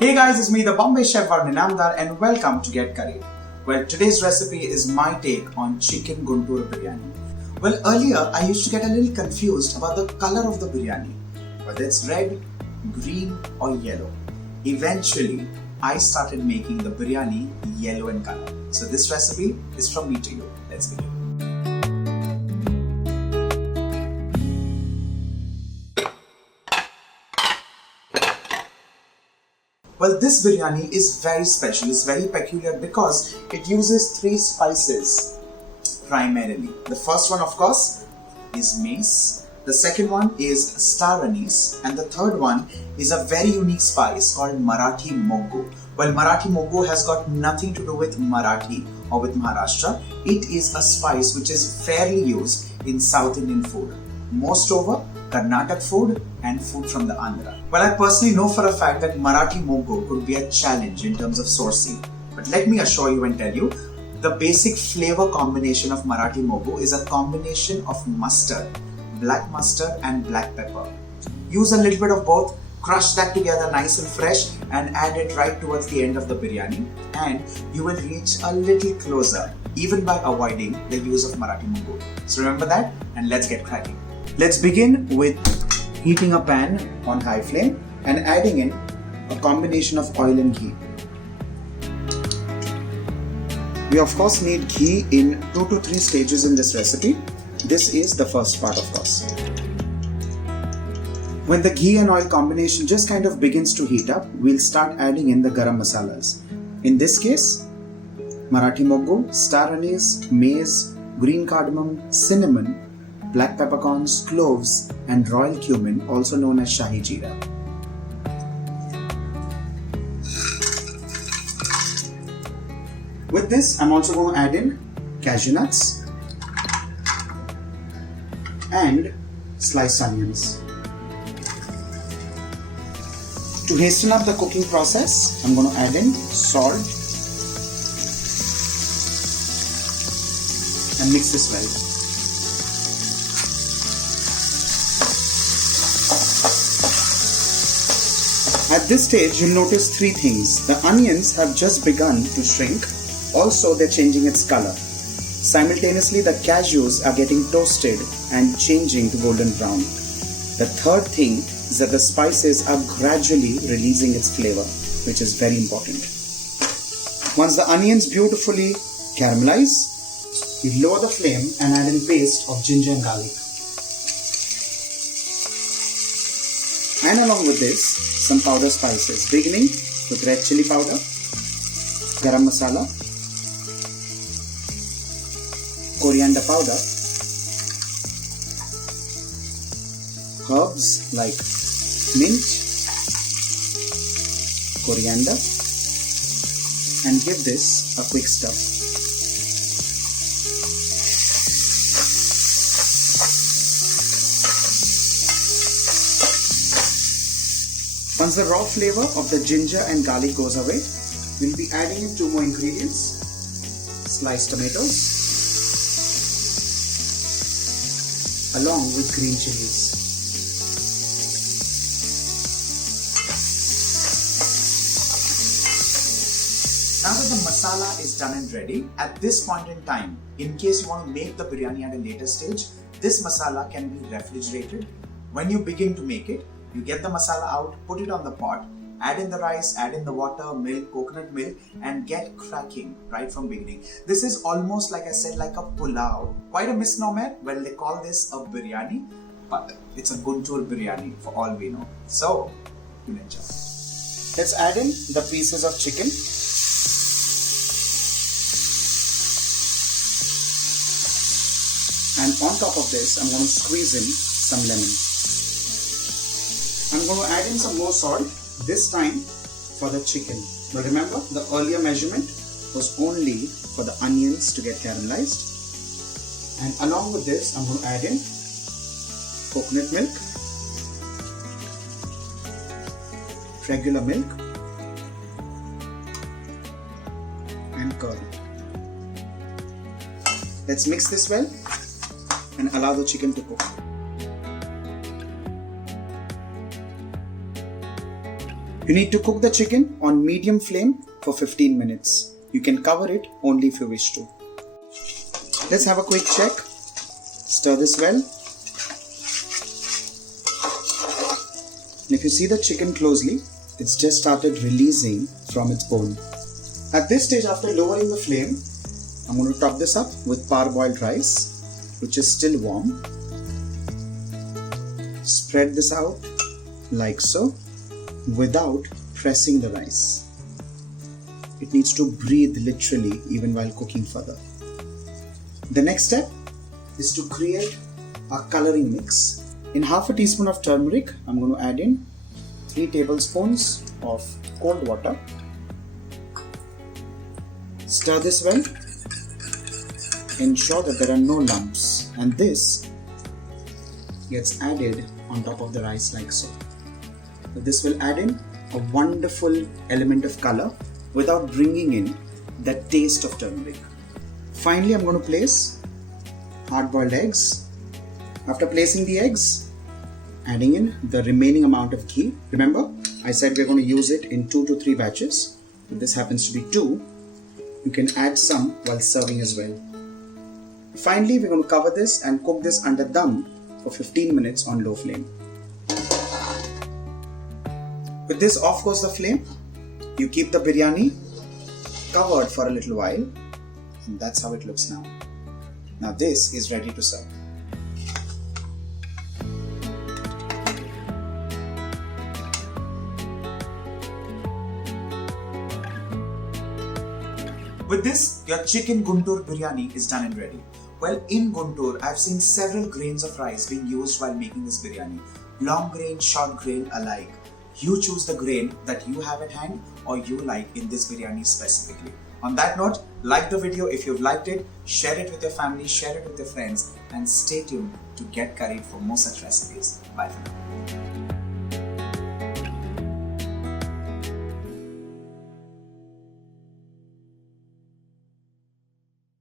Hey guys, it's me, the Bombay chef Varun Inamdar, and welcome to Get Curried. Well, today's recipe is my take on chicken Guntur Biryani. Well, earlier I used to get a little confused about the color of the biryani, whether it's red, green or yellow. Eventually, I started making the biryani yellow in color. So this recipe is from me to you. Let's begin. Well, this biryani is very special, it's very peculiar because it uses 3 spices primarily. The first one, of course, is mace. The second one is star anise. And the third one is a very unique spice called Marathi Moggu. Well, Marathi Moggu has got nothing to do with Marathi or with Maharashtra. It is a spice which is fairly used in South Indian food. Most over, Karnataka food and food from the Andhra. Well, I personally know for a fact that Marathi Moggu could be a challenge in terms of sourcing. But let me assure you and tell you, the basic flavor combination of Marathi Moggu is a combination of mustard, black mustard and black pepper. Use a little bit of both, crush that together nice and fresh and add it right towards the end of the biryani, and you will reach a little closer even by avoiding the use of Marathi Moggu. So remember that and let's get cracking. Let's begin with heating a pan on high flame and adding in a combination of oil and ghee. We of course need ghee in 2 to 3 stages in this recipe. This is the first part, of course. When the ghee and oil combination just kind of begins to heat up, we'll start adding in the Garam masalas. In this case, Marathi Moggu, star anise, mace, green cardamom, cinnamon, black peppercorns, cloves and Royal Cumin, also known as Shahi Jeera. With this, I'm also going to add in Cashewnuts and sliced onions. To hasten up the cooking process, I'm going to add in salt and mix this well. At this stage, you'll notice 3 things. The onions have just begun to shrink. Also, they're changing its color. Simultaneously, the cashews are getting toasted and changing to golden brown. The third thing is that the spices are gradually releasing its flavor, which is very important. Once the onions beautifully caramelize, you lower the flame and add in paste of ginger and garlic. And along with this, some powder spices, beginning with red chilli powder, garam masala, coriander powder, herbs like mint, coriander, and give this a quick stir. Once the raw flavor of the ginger and garlic goes away, we'll be adding in 2 more ingredients: sliced tomatoes along with green chilies. Now that the masala is done and ready, at this point in time, in case you want to make the biryani at a later stage, this masala can be refrigerated. When you begin to make it, you get the masala out, put it on the pot, add in the rice, add in the water, milk, coconut milk and get cracking right from beginning. This is almost, like I said, like a pulao. Quite a misnomer. Well, they call this a biryani, but it's a Guntur Biryani for all we know. So, enjoy. Let's add in the pieces of chicken. And on top of this, I'm going to squeeze in some lemon. I'm going to add in some more salt, this time for the chicken. But remember, the earlier measurement was only for the onions to get caramelized. And along with this, I'm going to add in coconut milk, regular milk, and curd. Let's mix this well and allow the chicken to cook. You need to cook the chicken on medium flame for 15 minutes. You can cover it only if you wish to. Let's have a quick check. Stir this well. And if you see the chicken closely, it's just started releasing from its bone. At this stage, after lowering the flame, I'm going to top this up with parboiled rice, which is still warm. Spread this out like so, without pressing the rice. It needs to breathe literally even while cooking further. The next step is to create a coloring mix. In half a teaspoon of turmeric, I'm going to add in 3 tablespoons of cold water. Stir this well. Ensure that there are no lumps, and this gets added on top of the rice like so. This will add in a wonderful element of color without bringing in the taste of turmeric. Finally, I'm going to place hard-boiled eggs. After placing the eggs, adding in the remaining amount of ghee. Remember, I said we're going to use it in 2 to 3 batches. If this happens to be 2, you can add some while serving as well. Finally, we're going to cover this and cook this under dum for 15 minutes on low flame. With this, off goes the flame. You keep the biryani covered for a little while, and that's how it looks now. Now this is ready to serve. With this, your chicken Guntur Biryani is done and ready. Well, in Guntur, I've seen several grains of rice being used while making this biryani. Long grain, short grain alike. You choose the grain that you have at hand or you like in this biryani specifically. On that note, like the video if you've liked it, share it with your family, share it with your friends, and stay tuned to Get Curried for more such recipes. Bye for now.